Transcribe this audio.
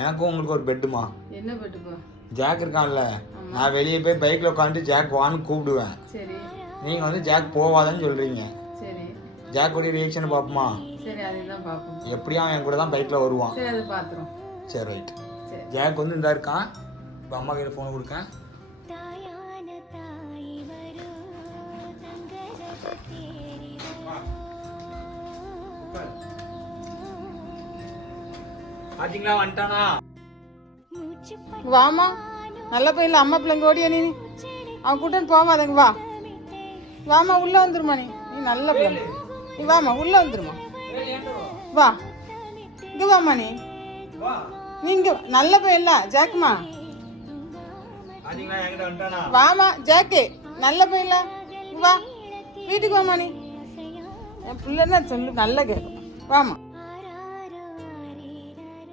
எனக்கும் உங்களுக்கு ஒரு பெட்டுமா. என்ன பெட்டுப்பா? ஜாக் இருக்கான்ல, நான் வெளியே போய் பைக்கில் உட்காந்துட்டு ஜாக் வான்னு கூப்பிடுவேன். சரி. நீங்கள் வந்து ஜாக் போவாதான்னு சொல்கிறீங்க. சரி. ஜாக்கோடைய ரியாக்ஷனை பார்ப்போமா? சரி, அதுதான் பார்ப்போம். எப்படியும் அவன் என் கூட தான் பைக்கில் வருவான். சரி, அதை பார்த்துரும். சரி, ரைட். ஜாக் வந்து இந்த இருக்கான். இப்போ அம்மா கையில் ஃபோனை கொடுக்கேன். பாத்தீங்களா வந்துட்டானா? வாமா, நல்ல பையில அம்மா பிள்ளைங்க ஓடியா நீ. அவன் கூட்டம் போவாதங்க. வா வாமா, உள்ள வந்துருமா. நீ நல்ல பிள்ளை. நீ வாமா, உள்ள வந்துருமா. வா இங்க வாமா. நீங்க நல்ல பையன்ல ஜாக்குமா. வாமா ஜாக்கு, நல்ல பையன்ல. வா வீட்டுக்கு வாமா. நீ என் பிள்ளைன்னா சொல்லு, நல்ல கேட்கும். வாமா.